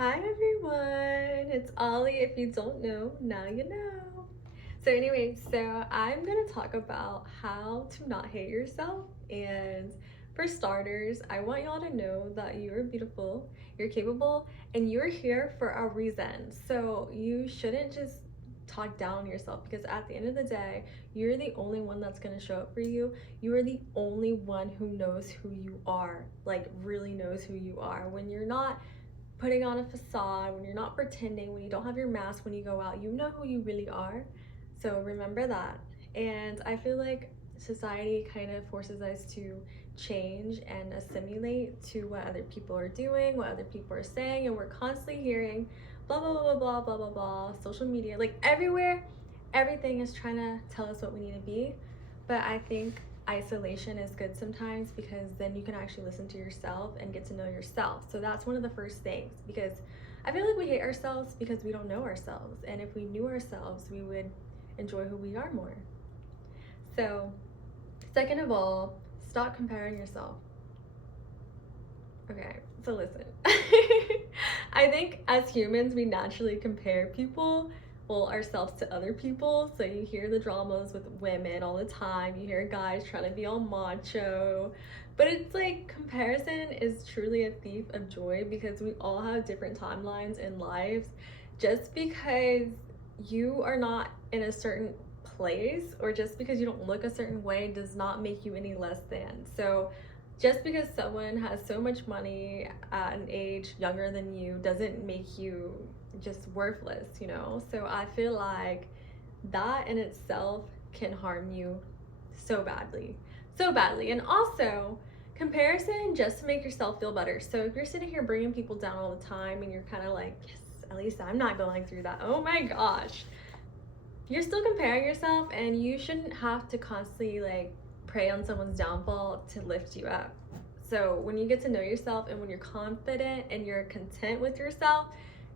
Hi everyone, it's Ali. If you don't know, now you know. So anyway, I'm gonna talk about how to not hate yourself. And for starters, I want y'all to know that you're beautiful, you're capable, and you're here for a reason. So you shouldn't just talk down on yourself, because at the end of the day, you're the only one that's gonna show up for you. You are the only one who knows who you are, like really knows who you are. When you're not putting on a facade, when you're not pretending, when you don't have your mask when you go out, you know who you really are. So remember that. And I feel like society kind of forces us to change and assimilate to what other people are doing, what other people are saying, and we're constantly hearing blah blah blah blah blah blah blah. Social media, like everywhere, everything is trying to tell us what we need to be. But I think isolation is good sometimes, because then you can actually listen to yourself and get to know yourself. So that's one of the first things, because I feel like we hate ourselves because we don't know ourselves. And if we knew ourselves, we would enjoy who we are more. So, second of all, stop comparing yourself. Okay, so listen. I think as humans, we naturally compare people, well, ourselves to other people. So you hear the dramas with women all the time. You hear guys trying to be all macho. But it's like comparison is truly a thief of joy, because we all have different timelines in lives. Just because you are not in a certain place, or just because you don't look a certain way, does not make you any less than. So just because someone has so much money at an age younger than you doesn't make you just worthless, you know? So I feel like that in itself can harm you so badly. So badly. And also, comparison just to make yourself feel better. So if you're sitting here bringing people down all the time and you're kind of like, yes, at least I'm not going through that. Oh my gosh. You're still comparing yourself, and you shouldn't have to constantly like prey on someone's downfall to lift you up. So when you get to know yourself, and when you're confident and you're content with yourself,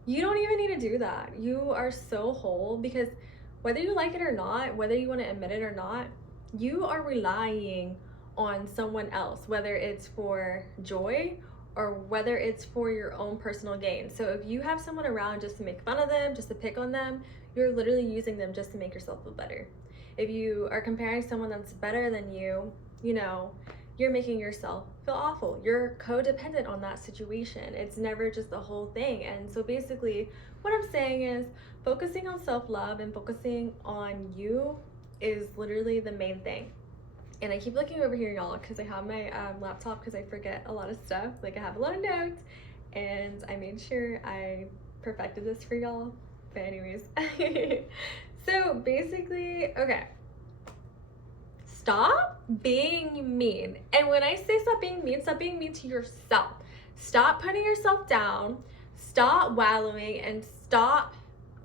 you don't even need to do that. You are so whole, because whether you like it or not, whether you want to admit it or not, you are relying on someone else, whether it's for joy or whether it's for your own personal gain. So if you have someone around just to make fun of them, just to pick on them, you're literally using them just to make yourself feel better. If you are comparing someone that's better than you, you know, you're making yourself feel awful. You're codependent on that situation. It's never just the whole thing. And so basically, what I'm saying is focusing on self-love and focusing on you is literally the main thing. And I keep looking over here, y'all, because I have my laptop, because I forget a lot of stuff. Like, I have a lot of notes, and I made sure I perfected this for y'all. But anyways, so basically, okay, stop being mean. And when I say stop being mean to yourself. Stop putting yourself down, stop wallowing, and stop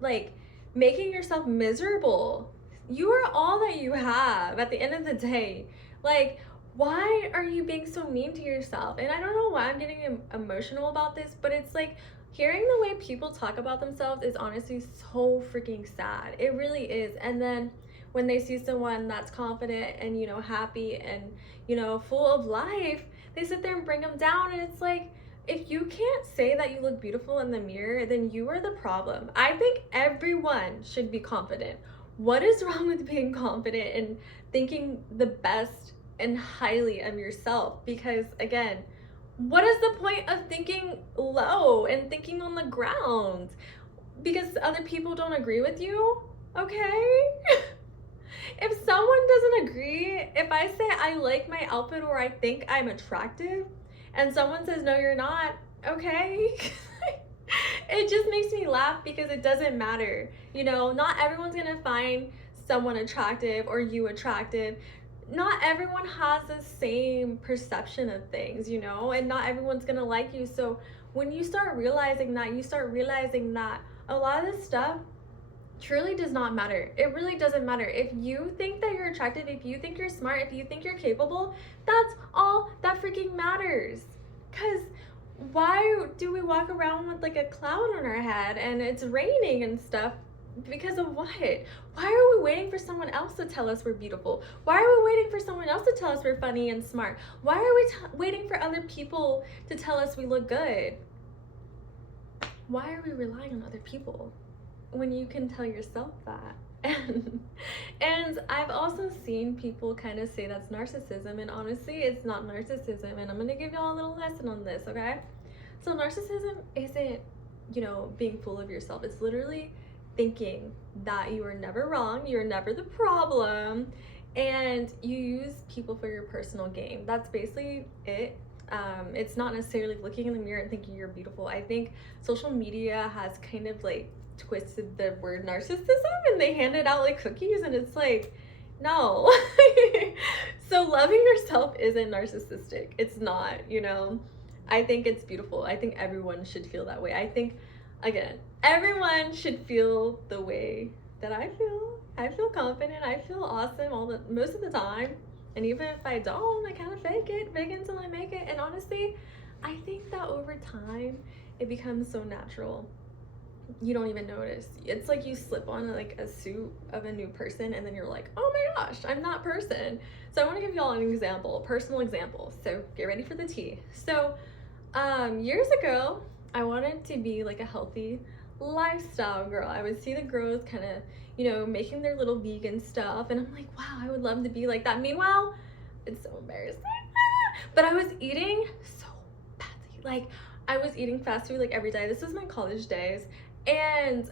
like making yourself miserable. You are all that you have at the end of the day. Like, why are you being so mean to yourself? And I don't know why I'm getting emotional about this, but it's like, hearing the way people talk about themselves is honestly so freaking sad. It really is. And then when they see someone that's confident and, you know, happy and, you know, full of life, they sit there and bring them down. And it's like, if you can't say that you look beautiful in the mirror, then you are the problem. I think everyone should be confident. What is wrong with being confident and thinking the best and highly of yourself? Because again, what is the point of thinking low and thinking on the ground? Because other people don't agree with you? Okay? If someone doesn't agree, if I say I like my outfit or I think I'm attractive, and someone says, no, you're not, okay? It just makes me laugh, because it doesn't matter. You know, not everyone's gonna find someone attractive or you attractive. Not everyone has the same perception of things, you know, and not everyone's gonna like you. So when you start realizing that, you start realizing that a lot of this stuff truly does not matter. It really doesn't matter. If you think that you're attractive, if you think you're smart, if you think you're capable, that's all that freaking matters. Because why do we walk around with like a cloud on our head and it's raining and stuff? Because of what? Why are we waiting for someone else to tell us we're beautiful? Why are we waiting for someone else to tell us we're funny and smart? Why are we waiting for other people to tell us we look good? why are we relying on other people when you can tell yourself that? And I've also seen people kind of say that's narcissism, and honestly, it's not narcissism. And I'm gonna give y'all a little lesson on this, okay? So, narcissism isn't, being full of yourself. It's literally thinking that you are never wrong, you're never the problem, and you use people for your personal gain. That's basically it. It's not necessarily looking in the mirror and thinking you're beautiful. I think social media has kind of like twisted the word narcissism, and they hand it out like cookies, and it's like, no. So loving yourself isn't narcissistic. It's not. I think it's beautiful. I think everyone should feel that way. I think, again, everyone should feel the way that I feel. I feel confident. I feel awesome most of the time. And even if I don't, I kind of fake it until I make it. And honestly, I think that over time, it becomes so natural. You don't even notice. It's like you slip on like a suit of a new person, and then you're like, oh my gosh, I'm that person. So I want to give y'all an example, a personal example. So get ready for the tea. So years ago, I wanted to be like a healthy lifestyle girl. I would see the girls kind of, making their little vegan stuff, and I'm like, wow, I would love to be like that. Meanwhile, it's so embarrassing. But I was eating so badly. Like, I was eating fast food like every day. This was my college days. And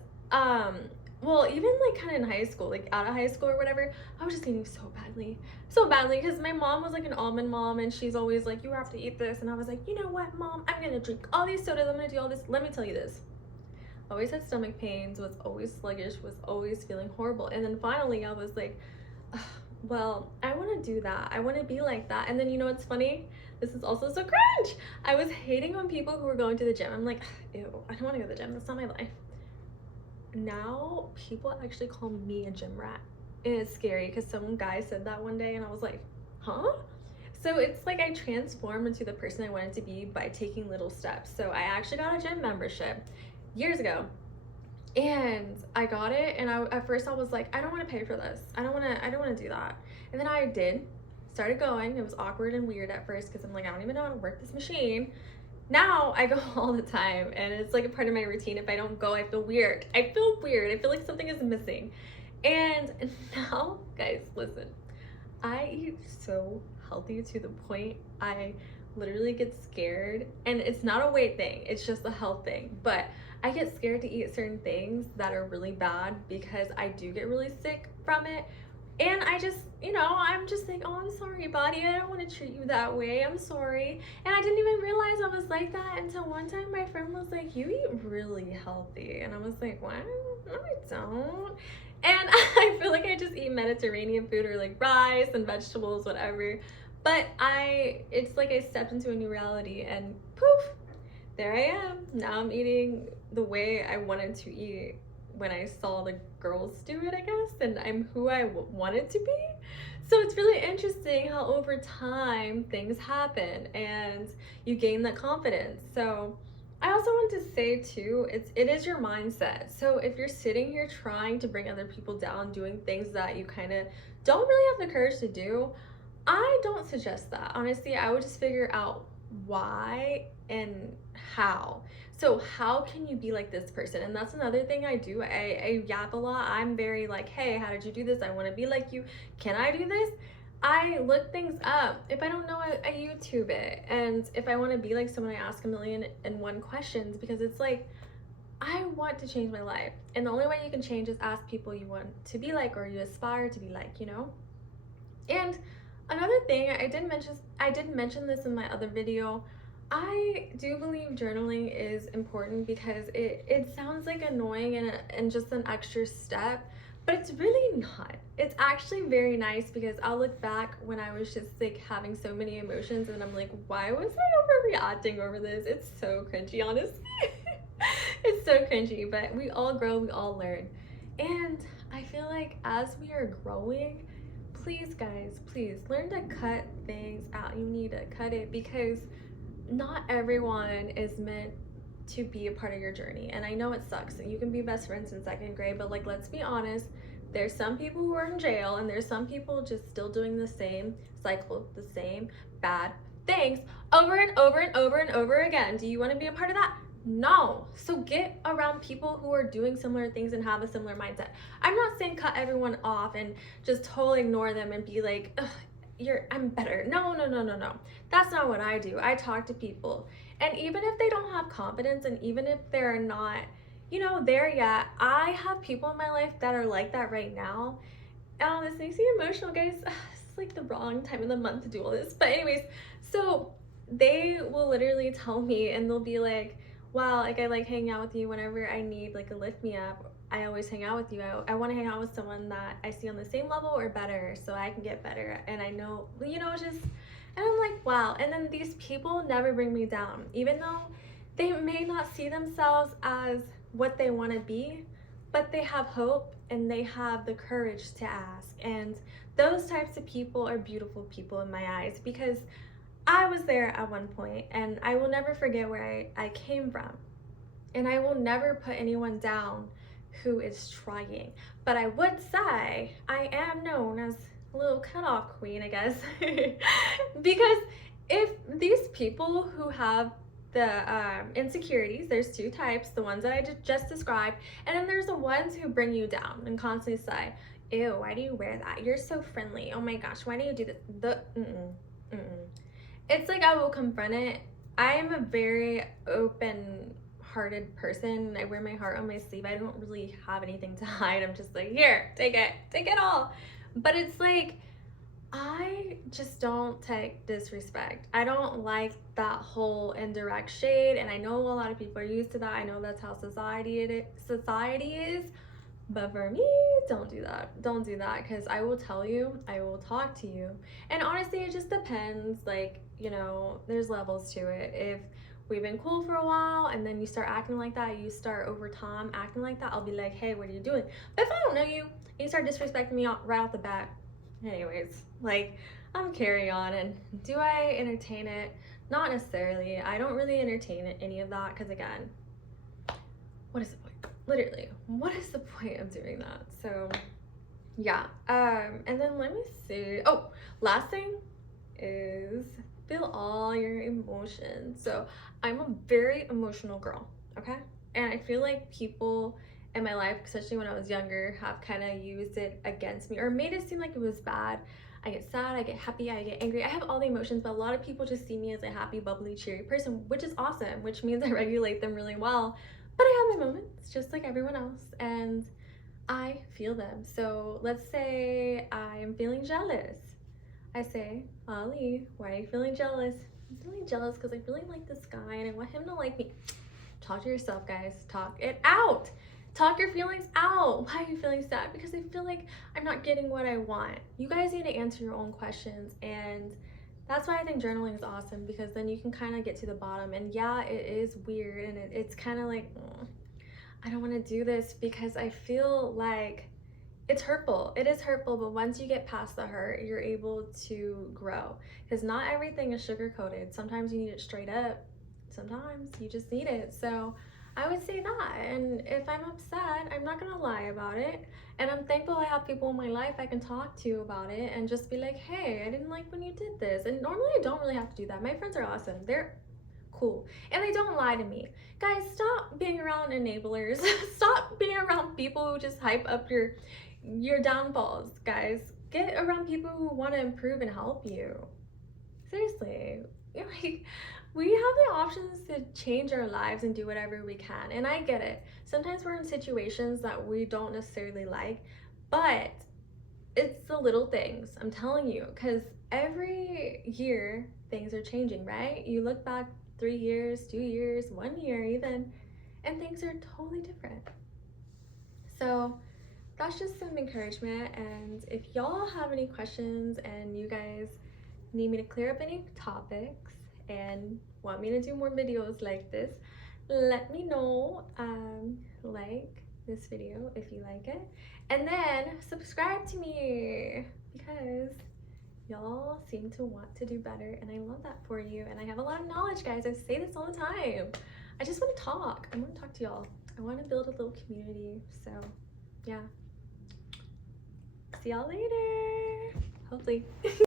well, even like kind of in high school, like out of high school or whatever, I was just eating so badly because my mom was like an almond mom, and she's always like, you have to eat this. And I was like, you know what, Mom, I'm gonna drink all these sodas, I'm gonna do all this. Let me tell you this, always had stomach pains, was always sluggish, was always feeling horrible. And then finally I was like, well, I want to do that, I want to be like that. And then what's funny, this is also so cringe, I was hating on people who were going to the gym. I'm like, ew, I don't want to go to the gym, that's not my life. Now people actually call me a gym rat, and it's scary because some guy said that one day, and I was like, huh? So it's like I transformed into the person I wanted to be by taking little steps. So I actually got a gym membership years ago, and I got it, and at first I was like, I don't want to pay for this, I don't want to do that. And then I started going. It was awkward and weird at first because I'm like, I don't even know how to work this machine. Now I go all the time, and it's like a part of my routine. If I don't go, I feel weird. I feel like something is missing. And now, guys, listen, I eat so healthy to the point I literally get scared. And it's not a weight thing, it's just a health thing. But I get scared to eat certain things that are really bad because I do get really sick from it. And I just, I'm just like, oh, I'm sorry, body, I don't want to treat you that way, I'm sorry. And I didn't even realize I was like that until one time my friend was like, you eat really healthy. And I was like, what? No, I don't. And I feel like I just eat Mediterranean food, or like rice and vegetables, whatever. But it's like I stepped into a new reality, and poof, there I am. Now I'm eating the way I wanted to eat when I saw the girls do it, I guess, and I'm who I wanted to be. So it's really interesting how over time things happen and you gain that confidence. So I also want to say too, it is your mindset. So if you're sitting here trying to bring other people down, doing things that you kind of don't really have the courage to do, I don't suggest that. Honestly, I would just figure out why and how. So how can you be like this person? And that's another thing I do. I yap a lot. I'm very like, hey, how did you do this? I want to be like you. Can I do this? I look things up. If I don't know it, I YouTube it. And if I want to be like someone, I ask 1,000,001 questions, because it's like, I want to change my life. And the only way you can change is ask people you want to be like, or you aspire to be like, And another thing, I did mention this in my other video, I do believe journaling is important because it sounds like annoying and just an extra step, but it's really not. It's actually very nice, because I'll look back when I was just like having so many emotions, and I'm like, why was I overreacting over this? It's so cringy, honestly. It's so cringy, but we all grow, we all learn. And I feel like as we are growing, please guys, please learn to cut things out. You need to cut it, because not everyone is meant to be a part of your journey. And I know it sucks. You can be best friends in 2nd grade, but like, let's be honest, there's some people who are in jail, and there's some people just still doing the same cycle, the same bad things over and over and over and over again. Do you want to be a part of that? No. So get around people who are doing similar things and have a similar mindset. I'm not saying cut everyone off and just totally ignore them and be like, ugh, I'm better. No, no, no, no, no. That's not what I do. I talk to people. And even if they don't have confidence and even if they're not, there yet, I have people in my life that are like that right now. Oh, this makes me emotional, guys. It's like the wrong time of the month to do all this. But anyways, so they will literally tell me and they'll be like, wow, like I like hanging out with you whenever I need like a lift me up. I always hang out with you. I want to hang out with someone that I see on the same level or better so I can get better. And I know, just, and I'm like, wow. And then these people never bring me down, even though they may not see themselves as what they want to be, but they have hope and they have the courage to ask. And those types of people are beautiful people in my eyes, because I was there at one point and I will never forget where I came from. And I will never put anyone down who is trying. But I would say I am known as a little cutoff queen, I guess. Because if these people who have the insecurities, there's two types, the ones that I just described, and then there's the ones who bring you down and constantly say, ew, why do you wear that? You're so friendly. Oh my gosh, why do you do this? It's like I will confront it. I am a very open-hearted person. I wear my heart on my sleeve. I don't really have anything to hide. I'm just like, here, take it all. But it's like, I just don't take disrespect. I don't like that whole indirect shade, and I know a lot of people are used to that. I know that's how society is. But for me, don't do that. Don't do that, because I will tell you, I will talk to you. And honestly, it just depends. Like, there's levels to it. If we've been cool for a while and then you start acting like that, you start over time acting like that, I'll be like, hey, what are you doing? But if I don't know you and you start disrespecting me right off the bat, anyways, like, I'm carry on. And do I entertain it? Not necessarily. I don't really entertain any of that, because again, what is the point? Literally, what is the point of doing that? So yeah, and then let me see. Oh, last thing is feel all your emotions. So I'm a very emotional girl, okay? And I feel like people in my life, especially when I was younger, have kind of used it against me or made it seem like it was bad. I get sad, I get happy, I get angry. I have all the emotions, but a lot of people just see me as a happy, bubbly, cheery person, which is awesome, which means I regulate them really well. But I have my moments just like everyone else, and I feel them. So let's say I am feeling jealous. I say, Ali, why are you feeling jealous? I'm feeling jealous because I really like this guy and I want him to like me. Talk to yourself, guys. Talk it out. Talk your feelings out. Why are you feeling sad? Because I feel like I'm not getting what I want. You guys need to answer your own questions, and that's why I think journaling is awesome, because then you can kind of get to the bottom. And yeah, it is weird, and it's kind of like, I don't want to do this because I feel like it's hurtful. It is hurtful, but once you get past the hurt, you're able to grow, because not everything is sugar coated. Sometimes you need it straight up. Sometimes you just need it. So I would say that. And if I'm upset, I'm not gonna lie about it. And I'm thankful I have people in my life I can talk to about it and just be like, hey, I didn't like when you did this. And normally I don't really have to do that. My friends are awesome. They're cool. And they don't lie to me. Guys, stop being around enablers. Stop being around people who just hype up your downfalls, guys. Get around people who want to improve and help you. Seriously. Like, we have the options to change our lives and do whatever we can. And I get it. Sometimes we're in situations that we don't necessarily like, but it's the little things, I'm telling you, because every year things are changing, right? You look back 3 years, 2 years, 1 year even, and things are totally different. So that's just some encouragement. And if y'all have any questions and you guys need me to clear up any topics and want me to do more videos like this, let me know. Like this video if you like it, and then subscribe to me, because y'all seem to want to do better, and I love that for you. And I have a lot of knowledge, guys. I say this all the time. I just want to talk. I want to talk to y'all. I want to build a little community. So yeah, see y'all later, hopefully.